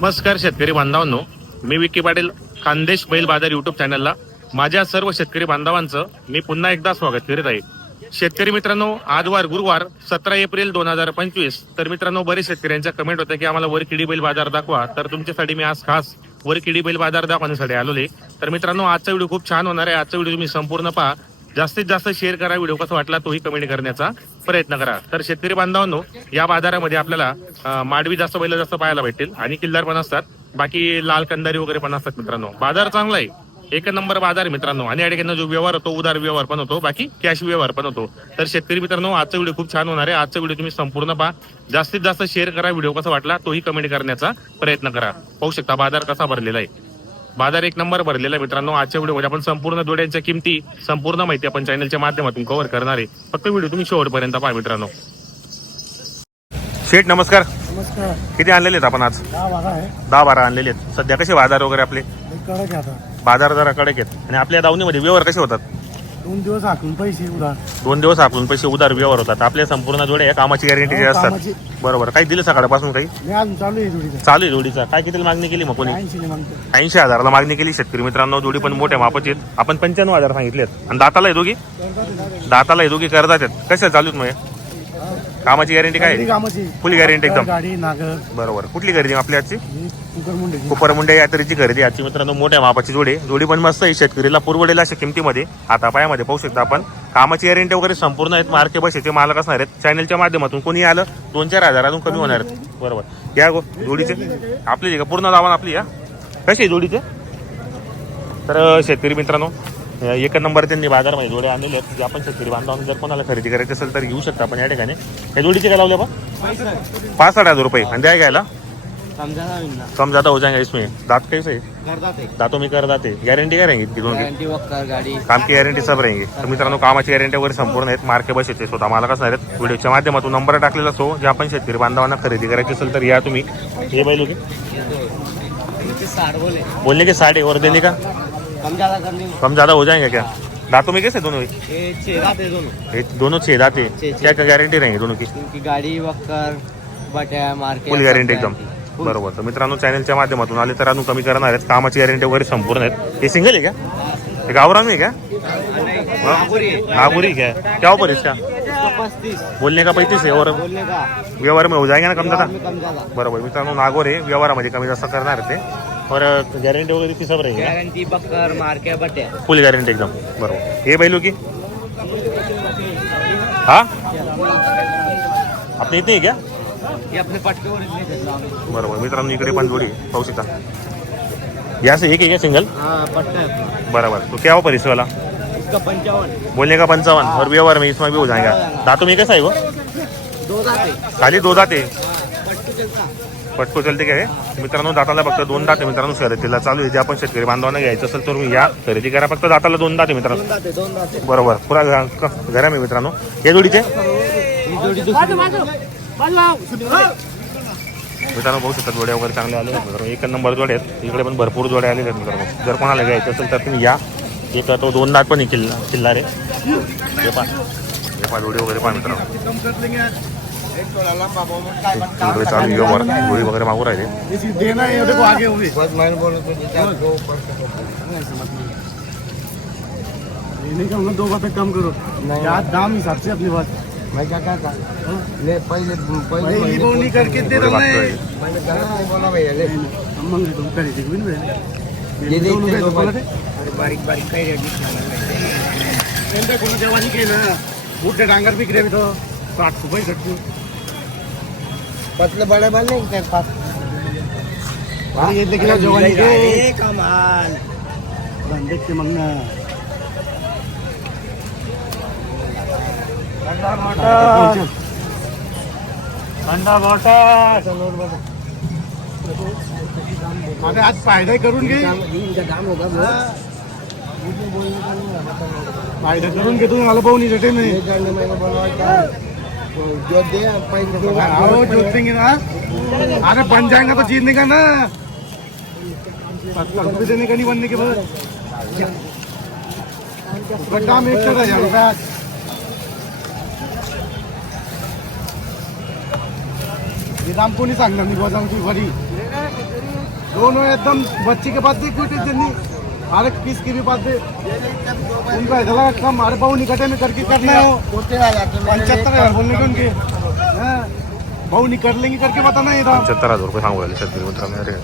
नमस्कार शेतकरी बांधवांनो. मी विकी पाटील खानदेश बैल बाजार युट्यूब चॅनलला माझ्या सर्व शेतकरी बांधवांचं मी पुन्हा एकदा स्वागत करीत आहे. शेतकरी मित्रांनो आजवार गुरुवार सतरा एप्रिल दोन हजार पंचवीस. तर मित्रांनो बरेच शेतकऱ्यांच्या कमेंट होत्या की आम्हाला वरकिडी बैल बाजार दाखवा. तर तुमच्यासाठी मी आज खास वरकिडी बैल बाजार दाखवण्यासाठी आलोले तर मित्रांनो आजचा व्हिडिओ खूप छान होणार आहे. आजचा व्हिडिओ तुम्ही संपूर्ण पहा. जास्तीत जास्त शेअर करा. व्हिडिओ कसा वाटला तोही कमेंट करण्याचा प्रयत्न करा. तर शेतकरी बांधवांनो या बाजारामध्ये आपल्याला माडवी जास्त बैल जास्त पाहायला भेटतील आणि किल्लार पण असतात. बाकी लाल कंदारी वगैरे पण असतात मित्रांनो. बाजार चांगला आहे. एक नंबर बाजार मित्रांनो. आणि या जो व्यवहार होतो उदार व्यवहार पण होतो. बाकी कॅश व्यवहार पण होतो. तर शेतकरी मित्रांनो आजचा व्हिडिओ खूप छान होणार आहे. आजचा व्हिडिओ तुम्ही संपूर्ण पहा. जास्तीत जास्त शेअर करा. व्हिडिओ कसा वाटला तोही कमेंट करण्याचा प्रयत्न करा. पाहू शकता बाजार कसा भरलेला आहे. बाजार एक नंबर भरलेला मित्रांनो आजच्या व्हिडिओमध्ये आपण संपूर्ण जोड्यांच्या किमती संपूर्ण माहिती आपण चॅनलच्या माध्यमातून कव्हर करणार आहे. फक्त व्हिडिओ तुम्ही शेवटपर्यंत पहा मित्रांनो. शेठ नमस्कार. नमस्कार. किती आणलेले आहेत आपण आज? दहा बारा आणलेले आहेत. सध्या कसे बाजार वगैरे आपले? बाजार जरा कडक आहेत. आणि आपल्या दावणीमध्ये व्यवहार कसे होतात? दोन दिवस हाकून पैसे उधार. दोन दिवस आपण पैसे उधार व्यवहार होतात. आपल्या संपूर्ण जोड्या या कामाची गॅरंटी हो, असतात. कामाची. बरोबर. काही दिलं सकाळपासून काही? मी अजून चालू आहे जोडीचं. चालू आहे जोडीचा. काय किती मागणी केली मग कोणी? ऐंशी ने मागतो. ऐंशी हजाराला मागणी केली शेतकरी मित्रांनो. जोडी पण मोठ्या मापाची आहेत. आपण पंच्याण्णव हजार सांगितलेत. आणि दाताला आहे दोघी? दाताला आहे दोघी करतात आहेत. कशा चालू आहेत मग हे? कामाची गॅरंटी काय? गाडी आहे? कामाची. फुल गॅरंटी एकदम. गाडी नागर. बरोबर. कुठली खरेदी आपली आजची? ही कुकर मुंडे यात्रेची खरेदी आजची मित्रांनो मोठ्या मापाची जोडी. जोडी पण मस्त आहे. शेतकरीला पुरवडेल अशा किमतीमध्ये. हातापायामध्ये पाहू शकता आपण. कामाची गॅरंटी वगैरे संपूर्ण आहेत. मार्के बसेचे मालक असणार आहेत. चॅनलच्या माध्यमातून कोणी आलं दोन चार हजार अजून कमी होणार आहेत. बरोबर. या गो जोडीचे. आपली का? पूर्ण दावा आपली या? कशी आहे जोडीचे? तर शेतकरी मित्रांनो एक नंबर त्यांनी बाजारमध्ये जोडे आणलेले आहेत. जे आपण शेतकरी बांधवांना जर कोणाला खरेदी करायची असेल तर घेऊ शकता आपण या ठिकाणी. या जोडीचे काय लावले आपण? पाच साठ हजार रुपये. आणि द्या घ्यायला. कम ज्यादा हो जाएंगे इसमें. दांत कैसे है? दांतों में कर दाते गॅरंटी काय की गाडी. काम की गॅरंटी सब रहेंगे. तर मित्रांनो कामाची गॅरंटी वगैरे संपूर्ण आहेत. मार्के बसेचे स्वतः मालक असणार आहेत. व्हिडिओच्या माध्यमातून नंबर टाकलेला असो. जे आपण शेतकरी बांधवांना खरेदी करायची असेल तर या तुम्ही. हे बैल होते. इनके साठ. बोले बोलने के साढ़े और देने का? कम ज्यादा करने में कम ज्यादा हो जाएंगे क्या? दांतों में कैसे दोनों? ये छह है दोनों। ये दोनों छह दाते। क्या क्या गारंटी रहेंगे दोनों की? इनकी गाडी वक्कर बट्या मार्केट फुल गॅरंटी एकदम। बरोबर। तर मित्रांनो चॅनलच्या माध्यमातून आले तर अजून कमी करणार आहेत. कामाची गॅरंटी वगैरे संपूर्ण आहेत. हे सिंगल आहे का? हे गावरान आहे का? नागपुरी है? नागुरी क्या क्या ऊपर इसका? बोलने का पैंतीस है और व्यवहार में हो जाएगा ना कम ज्यादा बरोबर. मित्रांनो नागोर आहे. व्यवहारामध्ये कमी जास्त करणार आहे ते. और गारंटी वगैरे ती सब रहेगी गॅरंटी बक्कर मार्के बट्या फुल गॅरंटी एकदम बरोबर। हे बैलो की? हा? आपल्या इथे आहे क्या? ये अपने पटके वर बरोबर मित्रांनो इकडे पण जोडी आहे, पाहू शकता। या से एक है क्या सिंगल हाँ पट्टा है बराबर तो क्या ऊपर इस वाला? इसका पंचावन। बोलने का पंचावन और व्यवहार में इसमें भी हो जाएगा। दांतों में कैसा है वो? दो दाते। खाली दो दाते? पटको चलते काय? मित्रांनो दाताला फक्त दोन दाते मित्रांनो शर्यतीला चालू आहे. जे आपण शेतकरी बांधवांना घ्यायचं असेल तर तुम्ही या खरेदी करा. फक्त दाताला दोन दाते मित्रांनो. दोन दाते दोन दाते. बरोबर. पुरा घरा मी मित्रांनो. या जोडीचे. ही जोडी मित्रांनो पाहू शकता जोड्या वगैरे चांगले आले मित्रांनो एक नंबर जोड्या आहेत. इकडे पण भरपूर जोड्या आलेल्या आहेत मित्रांनो. जर कोणाला घ्यायचं असेल तर तुम्ही या. एक तो दोन दात पण किल्ला किल्ला रे हे हे पहा जोडी वगैरे पहा मित्रांनो. इकडे चालू व्यवहार जोडी वगैरे मागू राहिले इसी देना है। देखो आगे हुए लेने का मतलब दो बातें कम करो यार दाम हिसाब से अपनी बात मैं क्या कहता ले पहले भाई ये बोली करके दे जोडी दो मागतोय मैं बोला भैया ले हम मंगे तुम करे ठीक भी नहीं ये देख ले दो बोला बारीक बारीक काही रेडी त्यांच्या कोणा जेवणी केलं मोठे डांगर विकले मी तो साठ रुपये घटतो पतले बड़े बल नहीं तेरे पास. ये देखिए जेवणी के कमाल. धंदे के मग ना थंडा बॉटल अरे आज फायदा करून घे. इनका दाम होगा फायदा करून घे तुम्ही मला पाहून येते नाही जो दे आओ ना, अरे बन जाएगा तो जीतने का ना। पैसे देने का नहीं बनने के बाद। गड्ढा में एक हज़ार रुपया दाम कोणी सांगणार मी बाजाराची घरी दोनों एकदम बच्ची के पास भी कोई एक पीस की भी बात दे उनका इधर कम हमारे बहु निकटे में करके करना है। तुम्ही? पंचहत्तर हजार बोलने के उनके। हाँ, बहु निकट लेंगे करके बताना है इधर। पंच्याहत्तर हजार रुपये सांगू राहिले शेतकरी अरे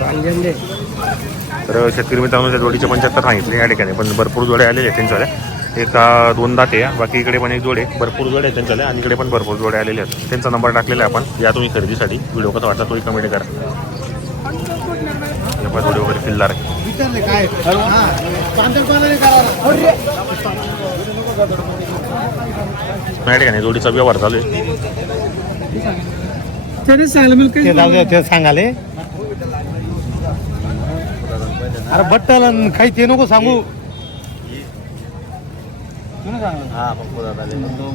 पांजंडे. तर शेतकरी मित्रांनो त्या जोडीचे पंच्याहत्तर सांगितले या ठिकाणी. पण भरपूर जोडे आलेले त्यांच्यावाल्या एक दोन दाते आहे. बाकी इकडे पण एक जोडे भरपूर जोडे आहेत त्यांच्यावाल्या आणि इकडे पण भरपूर जोडे आलेले आहेत. त्यांचा नंबर टाकलेला आहे आपण. या तुम्ही खरेदीसाठी. व्हिडिओ कसा वाटला तोही कमेंट करा. हे जोडे वगैरे किल्लार आहे विचारले काय हा पांढरपाला करा या ठिकाणी जोडीचा व्यवहार ते अरे नको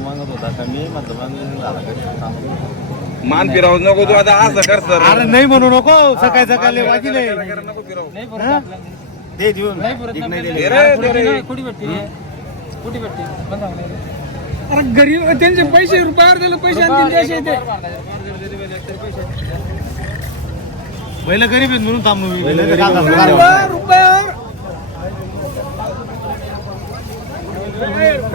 मान फिरावं नको तू आता असं कर सर. अरे नाही म्हणू नको. सकाळी सकाळी वाजिले हा? दे देऊन. अरे गरीब त्यांचे पैसे रुपयावर दिले पैसे आणतील त्याचे ते. पहिलं गरीब आहेत म्हणून थांबू मी. नाही? रुपयावर. i'm